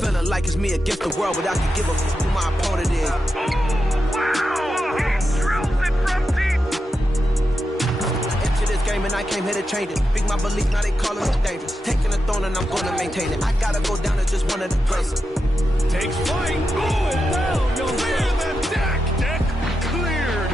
Feeling like it's me against the world, but I can give a f who my opponent is. Game and I came here to change it. Big my belief, now they calling me dangerous. Taking the throne and I'm gonna maintain it. I gotta go down as just one of the greatest. Takes flight, going down. You'll clear the deck. Deck cleared.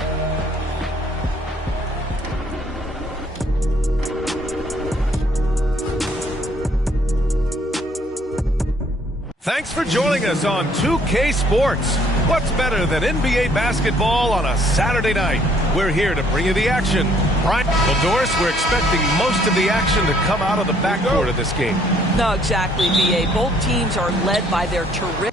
Thanks for joining us on 2K Sports. What's better than NBA basketball on a Saturday night? We're here to bring you the action. Right. Well, Doris, we're expecting most of the action to come out of the backcourt of this game. No, exactly, B.A. Both teams are led by their terrific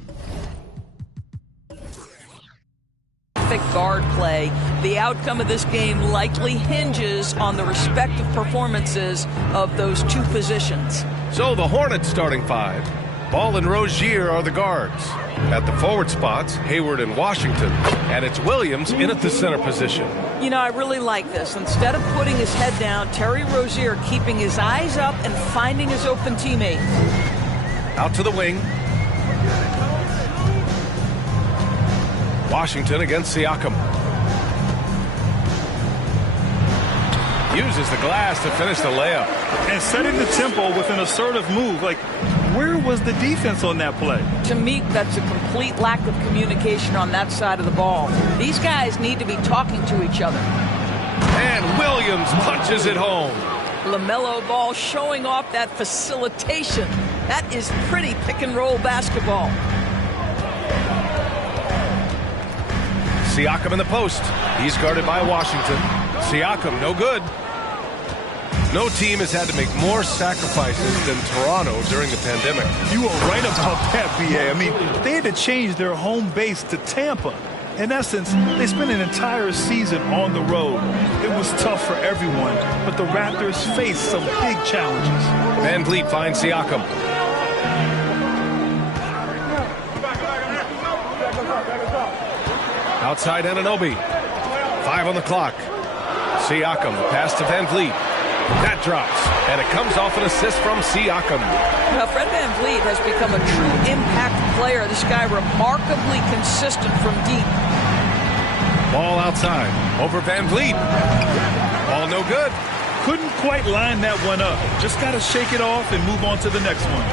guard play. The outcome of this game likely hinges on the respective performances of those two positions. So the Hornets starting five. Ball and Rozier are the guards. At the forward spots, Hayward and Washington. And it's Williams in at the center position. You know, I really like this. Instead of putting his head down, Terry Rozier keeping his eyes up and finding his open teammate. Out to the wing. Washington against Siakam. Uses the glass to finish the layup. And setting the tempo with an assertive move. Like, where was the defense on that play? To me, that's a complete lack of communication on that side of the ball. These guys need to be talking to each other. And Williams punches it home. LaMelo Ball showing off that facilitation. That is pretty pick-and-roll basketball. Siakam in the post. He's guarded by Washington. Siakam, no good. No team has had to make more sacrifices than Toronto during the pandemic. You are right about that, B.A. I mean, they had to change their home base to Tampa. In essence, they spent an entire season on the road. It was tough for everyone, but the Raptors faced some big challenges. Van Vliet finds Siakam. Outside Anunoby. 5 on the clock. Siakam, pass to Van Vliet. That drops, and it comes off an assist from Siakam. Now, Fred Van Vliet has become a true impact player. This guy remarkably consistent from deep. Ball outside, over Van Vliet. Ball no good. Couldn't quite line that one up. Just got to shake it off and move on to the next one.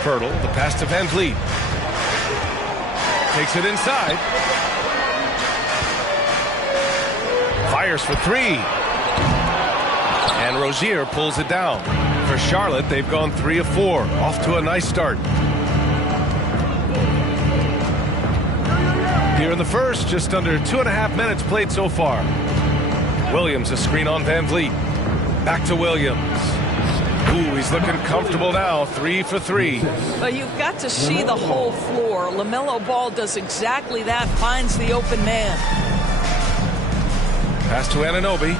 Pirtle, the pass to Van Vliet. Takes it inside. Fires for 3. And Rozier pulls it down. For Charlotte, they've gone 3 of 4. Off to a nice start. Here in the first, just under 2.5 minutes played so far. Williams, a screen on Van Vliet. Back to Williams. Ooh, he's looking comfortable now. 3 for 3. But you've got to see the whole floor. LaMelo Ball does exactly that, finds the open man. Pass to Anunoby.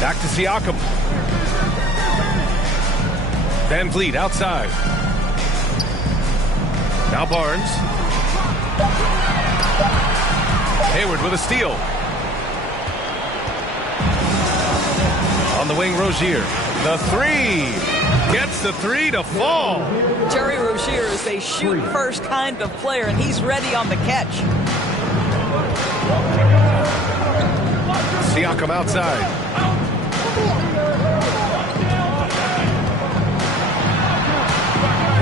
Back to Siakam. Van Vliet outside. Now Barnes. Hayward with a steal. On the wing, Rozier. The 3. Gets the 3 to fall. Terry Rozier is a shoot-first kind of player, and he's ready on the catch. Siakam outside.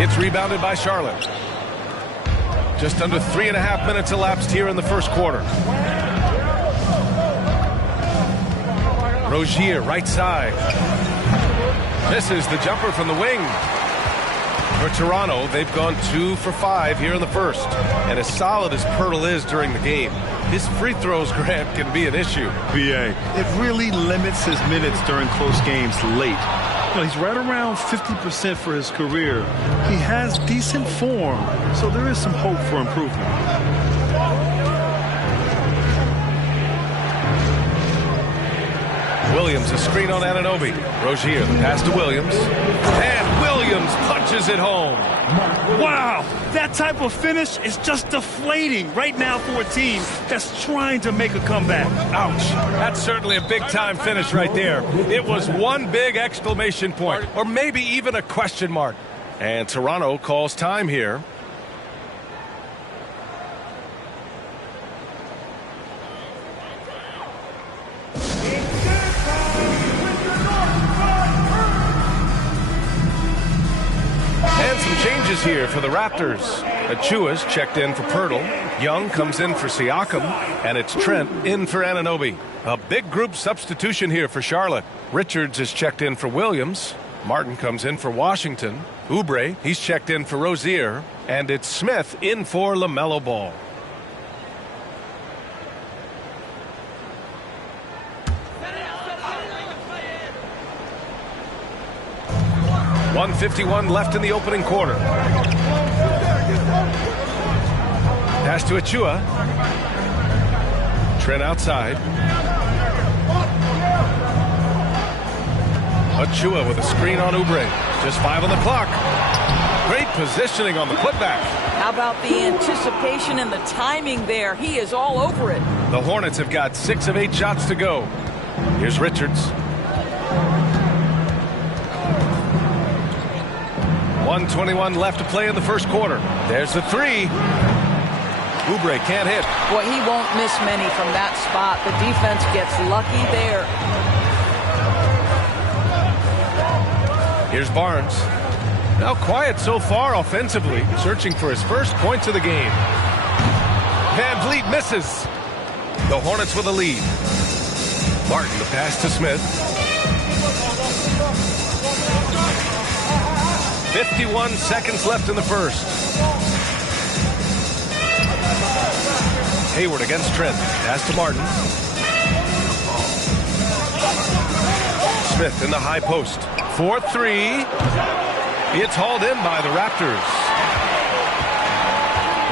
It's rebounded by Charlotte. Just under 3.5 minutes elapsed here in the first quarter. Rozier, right side. Misses the jumper from the wing. For Toronto, they've gone 2 for 5 here in the first. And as solid as Pirtle is during the game, his free throws, Grant, can be an issue. B.A. It really limits his minutes during close games late. You know, he's right around 50% for his career. He has decent form, so there is some hope for improvement. Williams, a screen on Anunoby. Rozier, the pass to Williams. And Williams Williams punches it home. Wow, that type of finish is just deflating right now for a team that's trying to make a comeback. Ouch. That's certainly a big-time finish right there. It was one big exclamation point, or maybe even a question mark. And Toronto calls time here. And some changes here for the Raptors. Achua's checked in for Pirtle. Young comes in for Siakam. And it's Trent in for Anunoby. A big group substitution here for Charlotte. Richards is checked in for Williams. Martin comes in for Washington. Oubre, he's checked in for Rozier. And it's Smith in for LaMelo Ball. .151 left in the opening quarter. Pass to Achua. Trent outside. Achua with a screen on Oubre. Just 5 on the clock. Great positioning on the putback. How about the anticipation and the timing there? He is all over it. The Hornets have got 6 of 8 shots to go. Here's Richards. 1:21 left to play in the first quarter. There's the 3. Oubre can't hit. Boy, he won't miss many from that spot. The defense gets lucky there. Here's Barnes. Now quiet so far offensively, searching for his first points of the game. Van Vliet misses. The Hornets with a lead. Martin, the pass to Smith. 51 seconds left in the first. Hayward against Trent. Pass to Martin. Smith in the high post. 4-3. It's hauled in by the Raptors.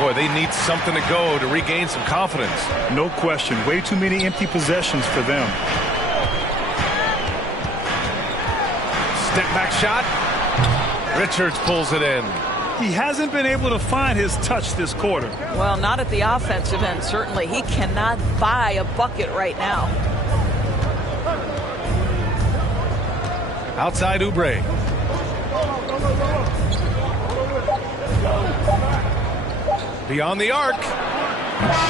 Boy, they need something to go to regain some confidence. No question. Way too many empty possessions for them. Step back shot. Richards pulls it in. He hasn't been able to find his touch this quarter. Well, not at the offensive end, certainly. He cannot buy a bucket right now. Outside Oubre. Beyond the arc.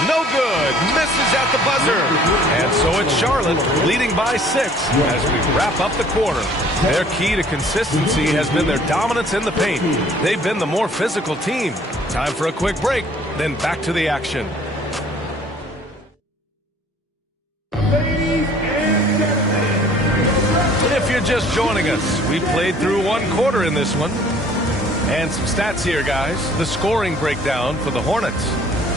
No good. Misses at the buzzer. And so it's Charlotte leading by 6 as we wrap up the quarter. Their key to consistency has been their dominance in the paint. They've been the more physical team. Time for a quick break, then back to the action. If you're just joining us, we played through 1 quarter in this one. And some stats here, guys. The scoring breakdown for the Hornets.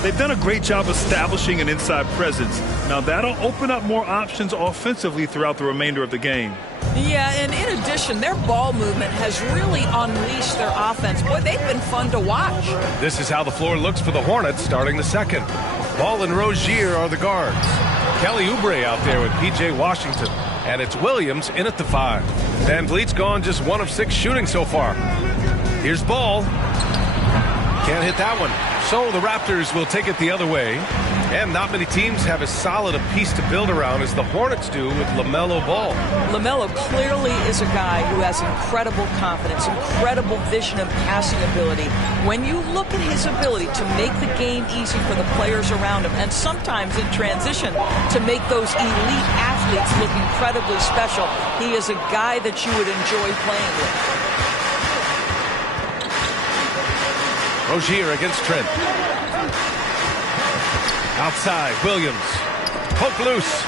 They've done a great job establishing an inside presence. Now that'll open up more options offensively throughout the remainder of the game. Yeah, and in addition, their ball movement has really unleashed their offense. Boy, they've been fun to watch. This is how the floor looks for the Hornets starting the second. Ball and Rozier are the guards. Kelly Oubre out there with P.J. Washington. And it's Williams in at the 5. Van Vliet's gone just 1 of 6 shooting so far. Here's Ball. Can't hit that one. So the Raptors will take it the other way. And not many teams have as solid a piece to build around as the Hornets do with LaMelo Ball. LaMelo clearly is a guy who has incredible confidence, incredible vision and passing ability. When you look at his ability to make the game easy for the players around him, and sometimes in transition to make those elite athletes look incredibly special, he is a guy that you would enjoy playing with. Rozier against Trent. Outside, Williams. Poke loose.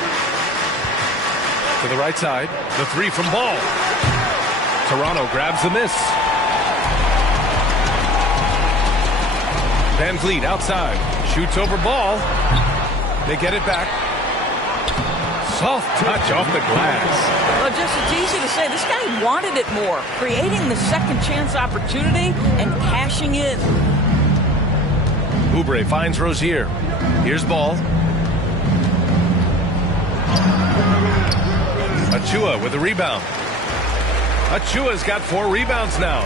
To the right side. The 3 from Ball. Toronto grabs the miss. Van Vliet outside. Shoots over Ball. They get it back. Soft touch off the glass. Well, just it's easy to say, this guy wanted it more. Creating the second chance opportunity and cashing in. Oubre finds Rozier. Here's Ball. Achua with a rebound. Achua's got 4 rebounds now.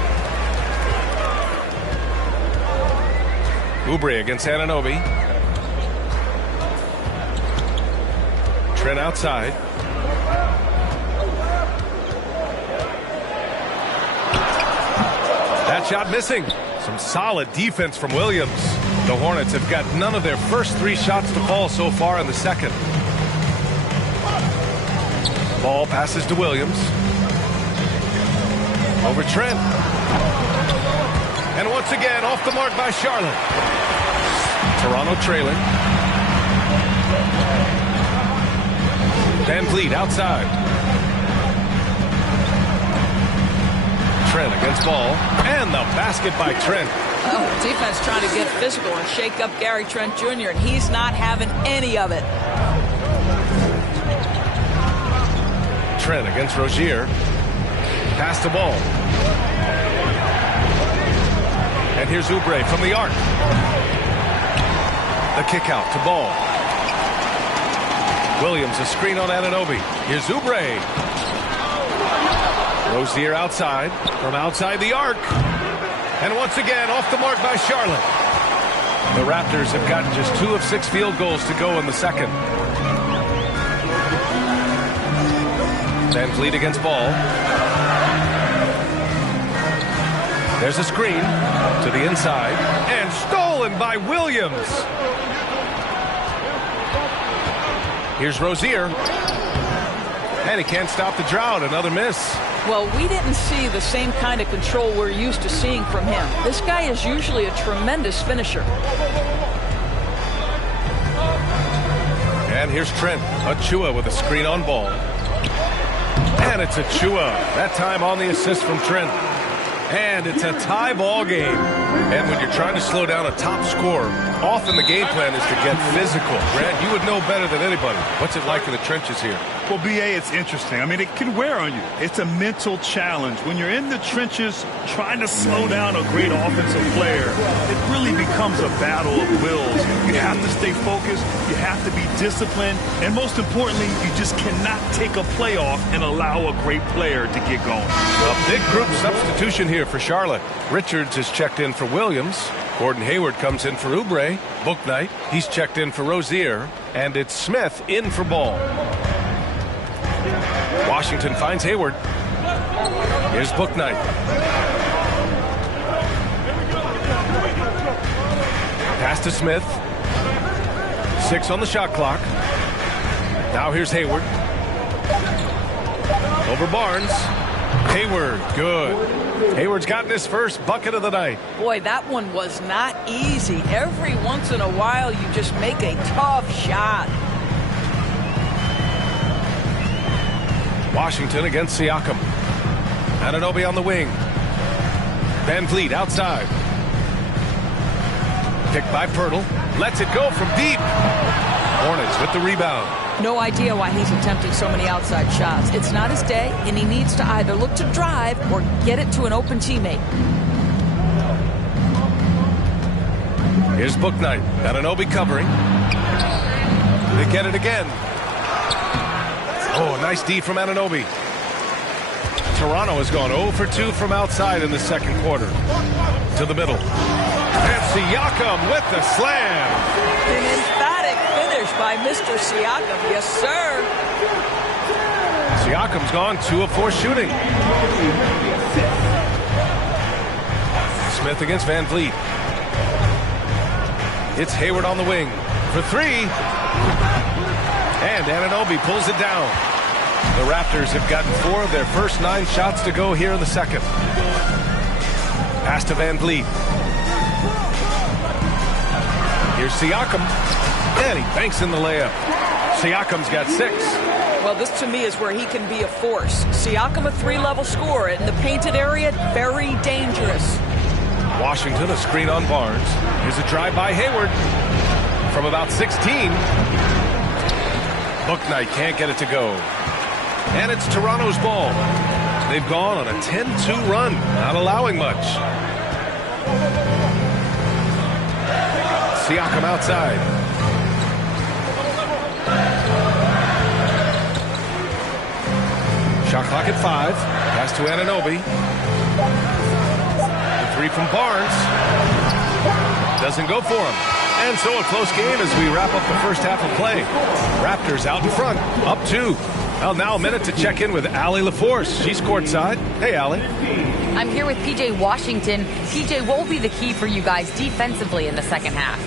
Oubre against Anunoby. Trent outside. That shot missing. Some solid defense from Williams. The Hornets have got none of their first 3 shots to fall so far in the second. Ball passes to Williams. Over Trent. And once again, off the mark by Charlotte. Toronto trailing. Van Vliet outside. Trent against Ball. And the basket by Trent. Oh, defense trying to get physical and shake up Gary Trent Jr., and he's not having any of it. Trent against Rozier. Pass to Ball. And here's Oubre from the arc. The kick out to Ball. Williams a screen on Anunoby. Here's Oubre. Rozier outside. From outside the arc. And once again off the mark by Charlotte. The Raptors have gotten just 2 of 6 field goals to go in the second. Van Vliet against Ball. There's a screen to the inside. And stolen by Williams. Here's Rozier. And he can't stop the drought. Another miss. Well, we didn't see the same kind of control we're used to seeing from him. This guy is usually a tremendous finisher. And here's Trent. Achua with a screen on Ball. And it's Achua. That time on the assist from Trent. And it's a tie ball game. And when you're trying to slow down a top scorer, often the game plan is to get physical. Grant, you would know better than anybody. What's it like in the trenches here? Well, B.A., it's interesting. I mean, it can wear on you. It's a mental challenge. When you're in the trenches trying to slow down a great offensive player, it really becomes a battle of wills. You have to stay focused. You have to be disciplined. And most importantly, you just cannot take a play off and allow a great player to get going. A big group substitution here for Charlotte. Richards is checked in for Williams. Gordon Hayward comes in for Oubre. Bouknight, he's checked in for Rozier. And it's Smith in for Ball. Washington finds Hayward. Here's Bouknight. Pass to Smith. 6 on the shot clock. Now here's Hayward. Over Barnes. Hayward, good. Hayward's gotten his first bucket of the night. Boy, that one was not easy. Every once in a while, you just make a tough shot. Washington against Siakam. Anunoby on the wing. Van Vliet outside. Picked by Pirtle. Lets it go from deep. Hornets with the rebound. No idea why he's attempting so many outside shots. It's not his day, and he needs to either look to drive or get it to an open teammate. Here's Bouknight. Anunoby covering. They get it again. Oh, nice D from Anunoby. Toronto has gone 0 for 2 from outside in the second quarter. To the middle. And Siakam with the slam. An emphatic finish by Mr. Siakam. Yes, sir. Siakam's gone 2 of 4 shooting. Smith against Van Vliet. It's Hayward on the wing for 3. And Anunoby pulls it down. The Raptors have gotten 4 of their first 9 shots to go here in the second. Pass to Van Vliet. Here's Siakam. And he banks in the layup. Siakam's got 6. Well, this to me is where he can be a force. Siakam, a 3-level scorer in the painted area, very dangerous. Washington, a screen on Barnes. Here's a drive by Hayward. From about 16. Bouknight can't get it to go. And it's Toronto's ball. They've gone on a 10-2 run, not allowing much. Siakam outside. Shot clock at 5. Pass to Anunoby. The 3 from Barnes. doesn't go for him. And so a close game as we wrap up the first half of play. Raptors out in front, up 2. Well, now a minute to check in with Allie LaForce. She's courtside. Hey, Allie. I'm here with PJ Washington. PJ, what will be the key for you guys defensively in the second half?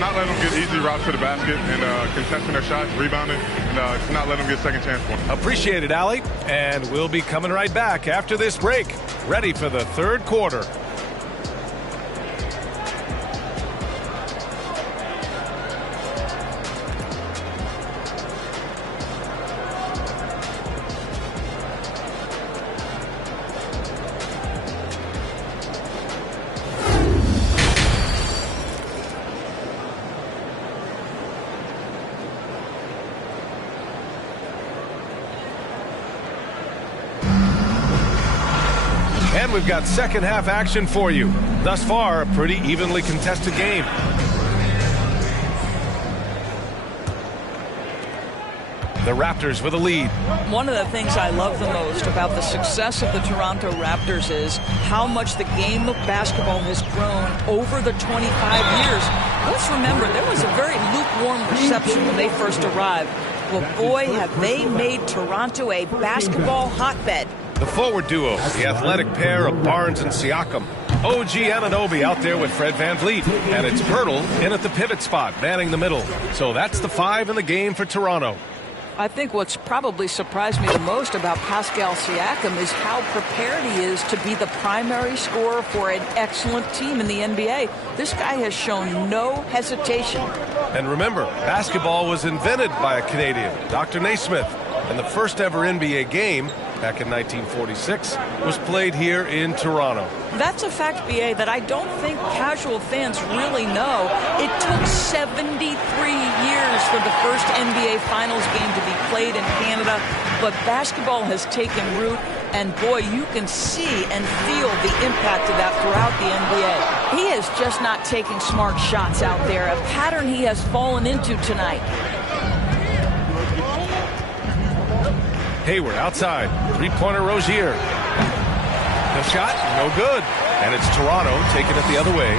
Not letting them get easy routes to the basket and contesting their shots, rebounding, and just not letting them get second chance points. Appreciate it, Allie. And we'll be coming right back after this break. Ready for the third quarter. And we've got second half action for you. Thus far, a pretty evenly contested game. The Raptors with a lead. One of the things I love the most about the success of the Toronto Raptors is how much the game of basketball has grown over the 25 years. Let's remember, there was a very lukewarm reception when they first arrived. Well, boy, have they made Toronto a basketball hotbed. The forward duo, the athletic pair of Barnes and Siakam. OG Anunoby out there with Fred VanVleet. And it's Pirtle in at the pivot spot, manning the middle. So that's the 5 in the game for Toronto. I think what's probably surprised me the most about Pascal Siakam is how prepared he is to be the primary scorer for an excellent team in the NBA. This guy has shown no hesitation. And remember, basketball was invented by a Canadian, Dr. Naismith. And the first ever NBA game, back in 1946, was played here in Toronto. That's a fact, BA, that I don't think casual fans really know. It took 73 years for the first NBA Finals game to be played in Canada, but basketball has taken root, and boy, you can see and feel the impact of that throughout the NBA. He is just not taking smart shots out there, a pattern he has fallen into tonight. Hayward outside. Three-pointer Rozier. The shot, no good. And it's Toronto taking it the other way.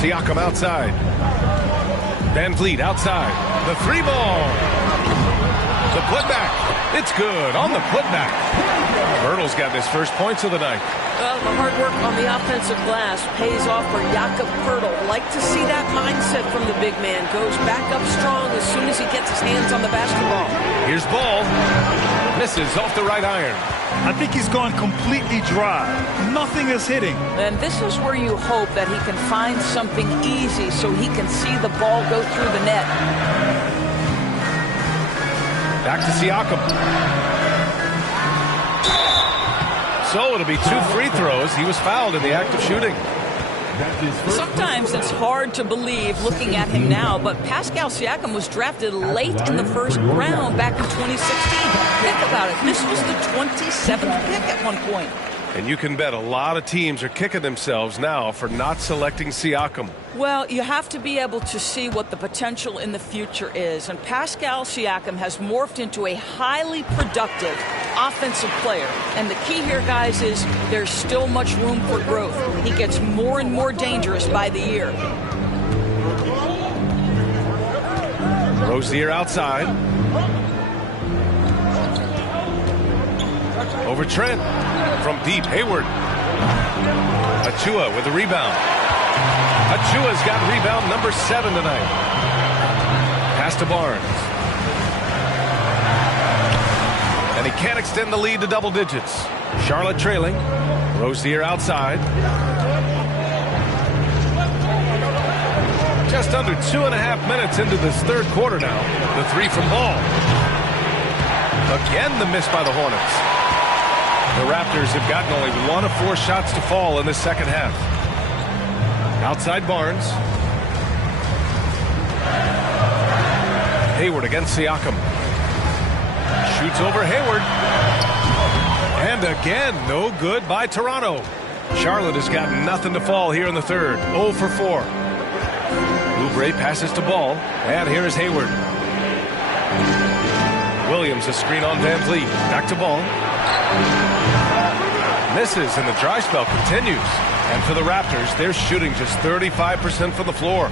Siakam outside. VanVleet outside. The 3-ball. The putback. It's good on the putback. Pirtle's got his first points of the night. Well, the hard work on the offensive glass pays off for Jakob Pirtle. Like to see that mindset from the big man. Goes back up strong as soon as he gets his hands on the basketball. Here's Ball. Misses off the right iron. I think he's gone completely dry. Nothing is hitting. And this is where you hope that he can find something easy so he can see the ball go through the net. Back to Siakam. So it'll be 2 free throws. He was fouled in the act of shooting. Sometimes it's hard to believe looking at him now, but Pascal Siakam was drafted late in the first round back in 2016. Think about it. This was the 27th pick at one point. And you can bet a lot of teams are kicking themselves now for not selecting Siakam. Well, you have to be able to see what the potential in the future is. And Pascal Siakam has morphed into a highly productive offensive player. And the key here, guys, is there's still much room for growth. He gets more and more dangerous by the year. Rozier outside. Over Trent. From deep, Hayward. Achua with the rebound. Achua's got rebound number 7 tonight. Pass to Barnes. And he can't extend the lead to double digits. Charlotte trailing. Rozier outside. Just under 2.5 minutes into this third quarter now. The 3 from Ball. Again, the miss by the Hornets. The Raptors have gotten only 1 of 4 shots to fall in the second half. Outside Barnes. Hayward against Siakam. Shoots over Hayward. And again, no good by Toronto. Charlotte has got nothing to fall here in the third. 0 for 4. Oubre passes to Ball. And here is Hayward. Williams a screen on VanVleet. Back to Ball. Misses, and the dry spell continues. And for the Raptors, they're shooting just 35% from the floor.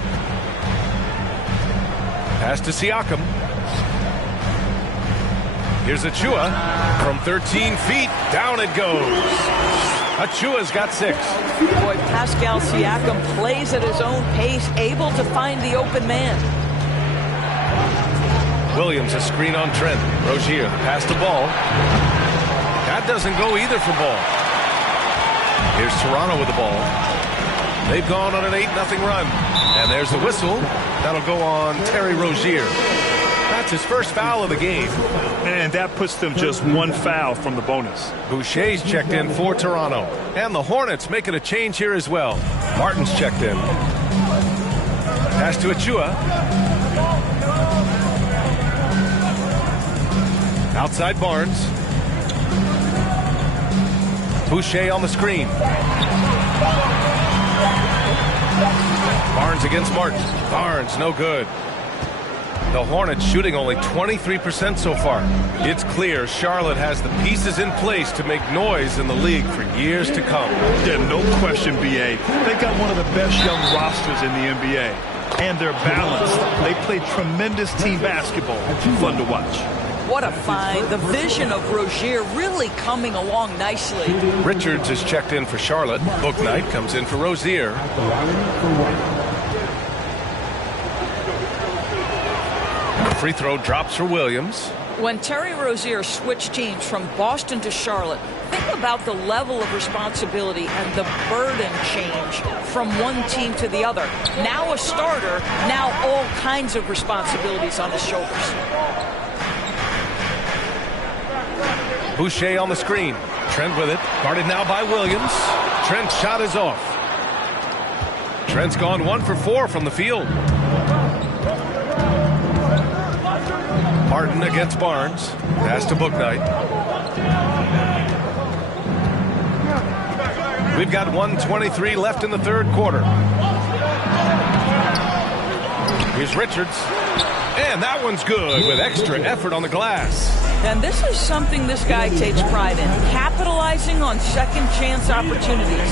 Pass to Siakam. Here's Achua from 13 feet. Down it goes. Achua's got 6. Boy, Pascal Siakam plays at his own pace, able to find the open man. Williams, a screen on Trent. Rozier, the pass to Ball. That doesn't go either for Ball. Here's Toronto with the ball. They've gone on an 8-0 run. And there's the whistle. That'll go on Terry Rozier. That's his first foul of the game. And that puts them just 1 foul from the bonus. Boucher's checked in for Toronto. And the Hornets making a change here as well. Martin's checked in. Pass to Achua. Outside Barnes. Boucher on the screen. Barnes against Martin. Barnes, no good. The Hornets shooting only 23% so far. It's clear Charlotte has the pieces in place to make noise in the league for years to come. Yeah, no question, B.A. They've got one of the best young rosters in the NBA. And they're balanced. They play tremendous team basketball. Fun to watch. What a find. The vision of Rozier really coming along nicely. Richards is checked in for Charlotte. Bouknight comes in for Rozier. The free throw drops for Williams. When Terry Rozier switched teams from Boston to Charlotte, think about the level of responsibility and the burden change from one team to the other. Now a starter, now all kinds of responsibilities on his shoulders. Boucher on the screen. Trent with it. Guarded now by Williams. Trent's shot is off. Trent's gone 1 for 4 from the field. Martin against Barnes. Pass to Bouknight. We've got 1:23 left in the third quarter. Here's Richards. And that one's good with extra effort on the glass. And this is something this guy takes pride in, capitalizing on second chance opportunities.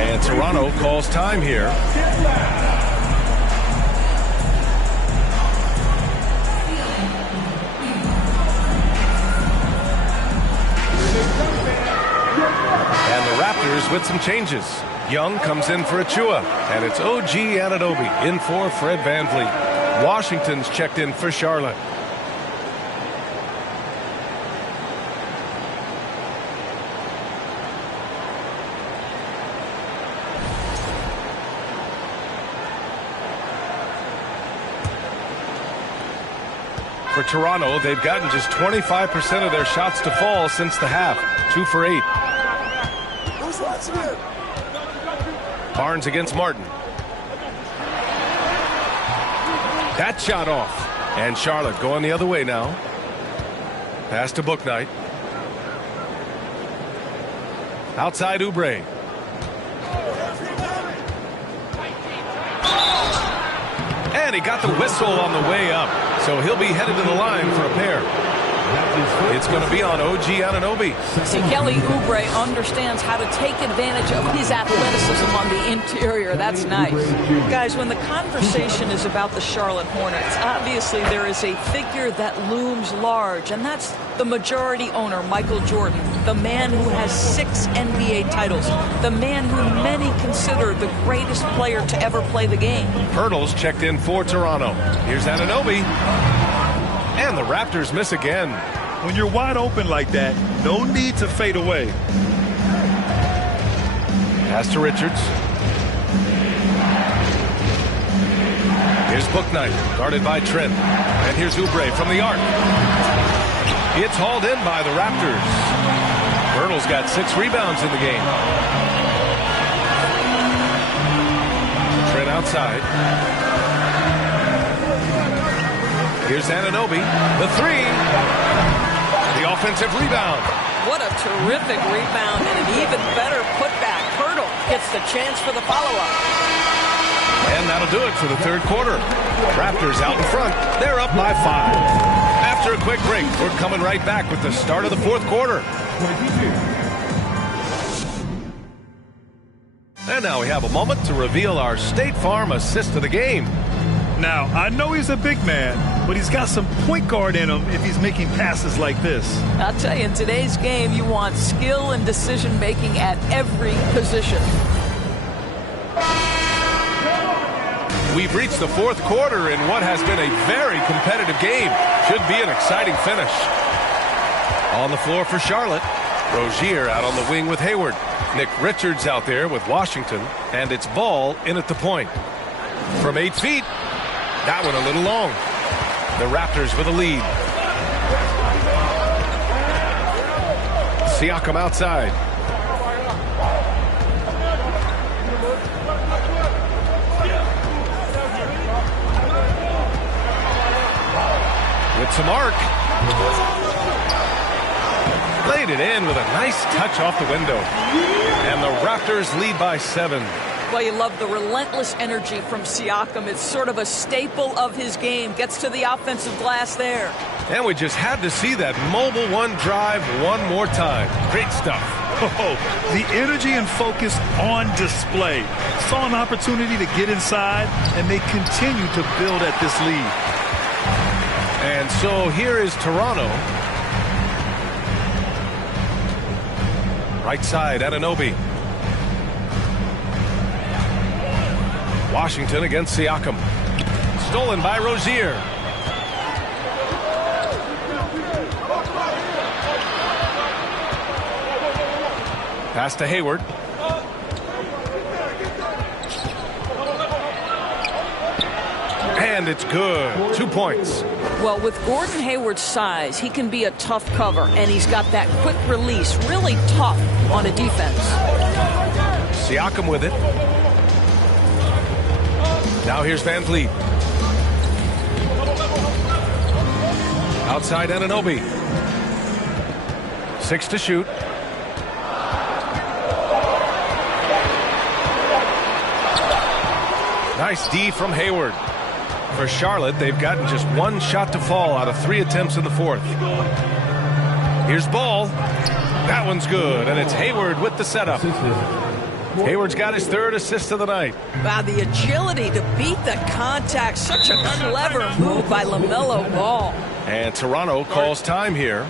And Toronto calls time here. And the Raptors with some changes. Young comes in for Achua, and it's OG Anunoby in for Fred VanVleet. Washington's checked in for Charlotte. For Toronto, they've gotten just 25% of their shots to fall since the half. 2 for 8. Barnes against Martin. That shot off. And Charlotte going the other way now. Pass to Bouknight. Outside Oubre. And he got the whistle on the way up. So he'll be headed to the line for a pair. It's going to be on OG Anunoby. See, Kelly Oubre understands how to take advantage of his athleticism on the interior. That's nice. Guys, when the conversation is about the Charlotte Hornets, obviously there is a figure that looms large, and that's the majority owner, Michael Jordan, the man who has 6 NBA titles, the man who many consider the greatest player to ever play the game. Hurdles checked in for Toronto. Here's Anunoby. And the Raptors miss again. When you're wide open like that, no need to fade away. Pass to Richards. Here's Bouknight, guarded by Trent. And here's Oubre from the arc. It's hauled in by the Raptors. Hurdle's got 6 rebounds in the game. Trent outside. Here's Anunoby, the 3. The offensive rebound. What a terrific rebound and an even better putback. Hurdle gets the chance for the follow-up. And that'll do it for the third quarter. Raptors out in front. They're up by 5. After a quick break, we're coming right back with the start of the fourth quarter. And now we have a moment to reveal our State Farm assist of the game. Now, I know he's a big man, but he's got some point guard in him if he's making passes like this. I'll tell you, in today's game, you want skill and decision-making at every position. We've reached the fourth quarter in what has been a very competitive game. Should be an exciting finish. On the floor for Charlotte. Rozier out on the wing with Hayward. Nick Richards out there with Washington. And it's Ball in at the point. From 8 feet. That one a little long. The Raptors with a lead. Siakam outside. With some arc. Laid it in with a nice touch off the window. And the Raptors lead by 7. Well, you love the relentless energy from Siakam. It's sort of a staple of his game. Gets to the offensive glass there. And we just had to see that mobile one drive one more time. Great stuff. Oh, the energy and focus on display. Saw an opportunity to get inside, and they continue to build at this lead. And so here is Toronto. Right side, Anunoby. Washington against Siakam. Stolen by Rozier. Pass to Hayward. And it's good. 2 points. Well, with Gordon Hayward's size, he can be a tough cover, and he's got that quick release, really tough on a defense. Siakam with it. Now here's Van Vliet. Outside Anunoby. 6 to shoot. Nice D from Hayward. For Charlotte, they've gotten just 1 shot to fall out of 3 attempts in the fourth. Here's Ball. That one's good, and it's Hayward with the setup. Hayward's got his 3rd assist of the night. Wow, the agility to beat the contact. Such an unlevered move by LaMelo Ball. And Toronto calls time here.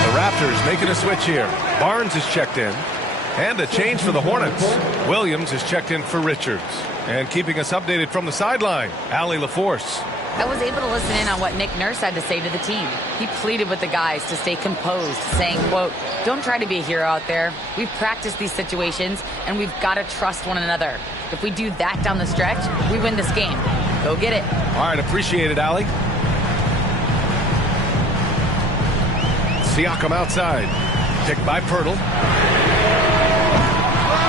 The Raptors making a switch here. Barnes is checked in. And a change for the Hornets. Williams is checked in for Richards. And keeping us updated from the sideline, Allie LaForce. I was able to listen in on what Nick Nurse had to say to the team. He pleaded with the guys to stay composed, saying, quote, "Don't try to be a hero out there. We've practiced these situations, and we've got to trust one another. If we do that down the stretch, we win this game. Go get it." All right, appreciate it, Allie. Siakam outside. Picked by Pirtle.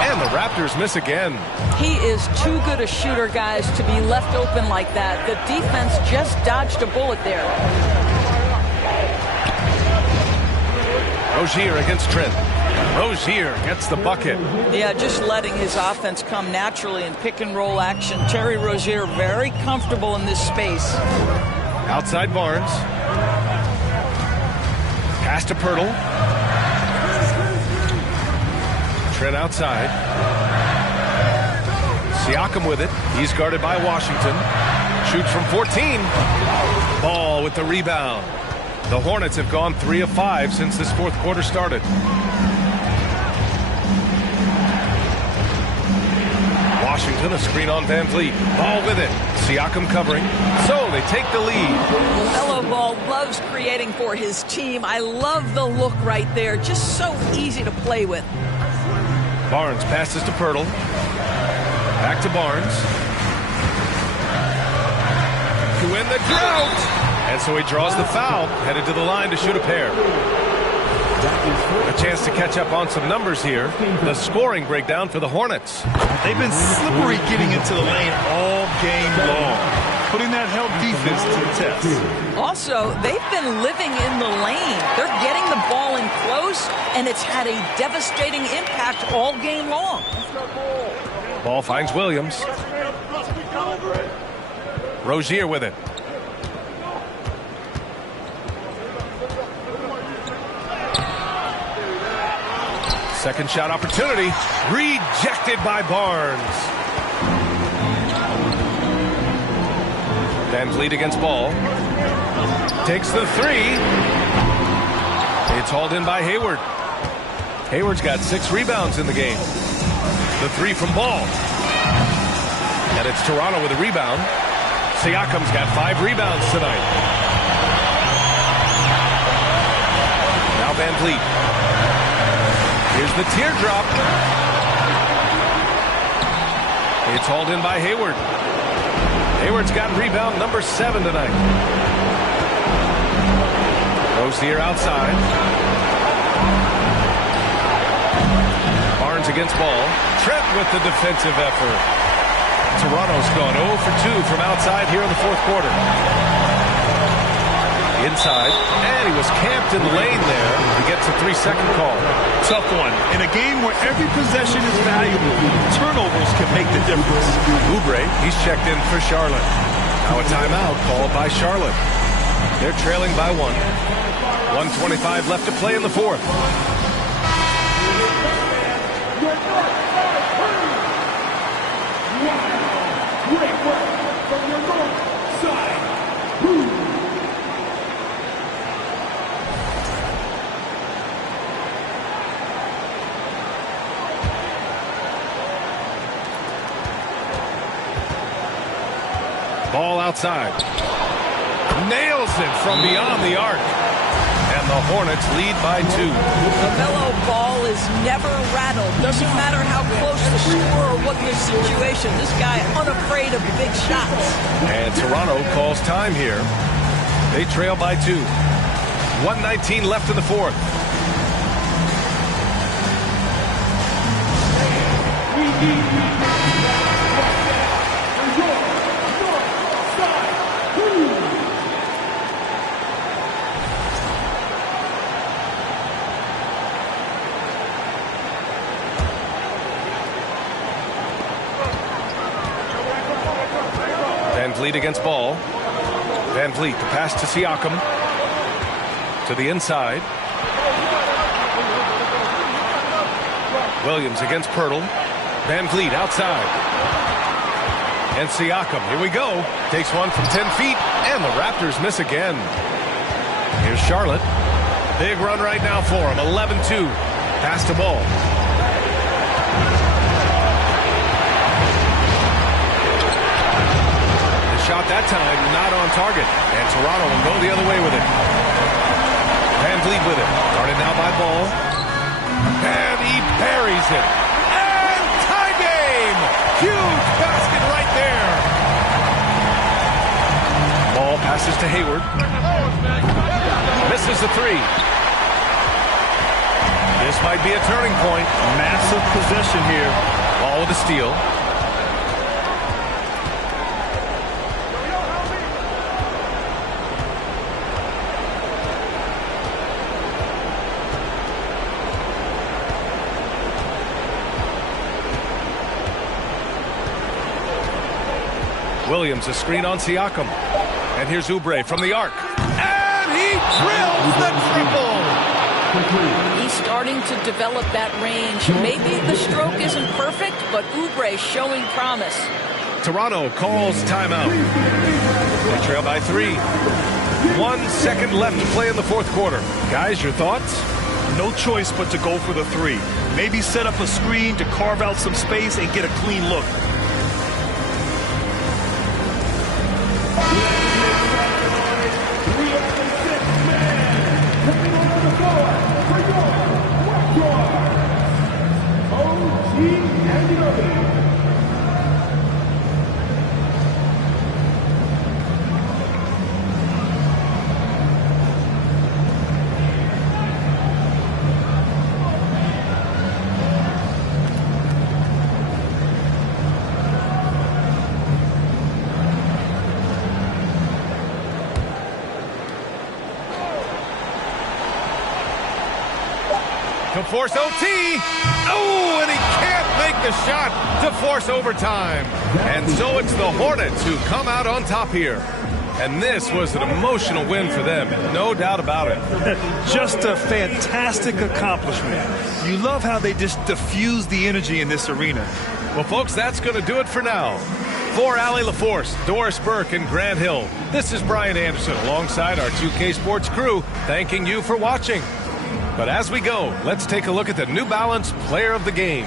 And the Raptors miss again. He is too good a shooter, guys, to be left open like that. The defense just dodged a bullet there. Rozier against Trent. Rozier gets the bucket. Yeah, just letting his offense come naturally in pick and roll action. Terry Rozier very comfortable in this space. Outside Barnes. Pass to Pirtle. Trent outside. Siakam with it. He's guarded by Washington. Shoots from 14. Ball with the rebound. The Hornets have gone 3 of 5 since this fourth quarter started. Washington, a screen on Van Vliet. Ball with it. Siakam covering. So they take the lead. LaMelo Ball loves creating for his team. I love the look right there. Just so easy to play with. Barnes passes to Pirtle. Back to Barnes. To win the drought. And so he draws the foul. Headed to the line to shoot a pair. A chance to catch up on some numbers here. The scoring breakdown for the Hornets. They've been slippery getting into the lane all game long, putting that help defense to the test. Also, they've been living in the lane. They're getting the ball in close, and it's had a devastating impact all game long. Ball finds Williams. Rozier with it. Second shot opportunity. Rejected by Barnes. Van Vliet against Ball. Takes the three. It's hauled in by Hayward. Hayward's got 6 rebounds in the game. The three from Ball. And it's Toronto with a rebound. Siakam's got 5 rebounds tonight. Now Van Vliet. Here's the teardrop. It's hauled in by Hayward. Hayward's got rebound number 7 tonight. Rozier outside. Barnes against Ball. Trent with the defensive effort. Toronto's gone 0 for 2 from outside here in the fourth quarter. Inside, and he was camped in the lane there. He gets a 3-second call. Tough one. In a game where every possession is valuable, turnovers can make the difference. Oubre, he's checked in for Charlotte. Now a timeout called by Charlotte. They're trailing by 1. 1:25 left to play in the fourth. Ball outside. Nails it from beyond the arc. And the Hornets lead by 2. LaMelo Ball is never rattled. Doesn't matter how close the score or what the situation. This guy unafraid of big shots. And Toronto calls time here. They trail by 2. 1:19 left in the fourth. Van Vliet against Ball. Van Vliet, the pass to Siakam. To the inside. Williams against Pirtle. Van Vliet outside. And Siakam, here we go. Takes one from 10 feet, and the Raptors miss again. Here's Charlotte. Big run right now for him, 11-2. Pass to Ball. Shot that time, not on target. And Toronto will go the other way with it. Van Vliet with it. Guarded now by Ball. And he buries it. And tie game! Huge basket right there. Ball passes to Hayward. Misses the three. This might be a turning point. Massive possession here. Ball with a steal. Williams, a screen on Siakam. And here's Oubre from the arc. And he drills the triple! He's starting to develop that range. Maybe the stroke isn't perfect, but Oubre showing promise. Toronto calls timeout. They trail by 3. 1 second left to play in the fourth quarter. Guys, your thoughts? No choice but to go for the 3. Maybe set up a screen to carve out some space and get a clean look. To force OT. Oh, and he can't make the shot to force overtime. And so it's the Hornets who come out on top here. And this was an emotional win for them, no doubt about it. Just a fantastic accomplishment. You love how they just diffuse the energy in this arena. Well, folks, that's going to do it for now. For Allie LaForce, Doris Burke, and Grant Hill, this is Brian Anderson alongside our 2K Sports crew, thanking you for watching. But as we go, let's take a look at the New Balance Player of the Game.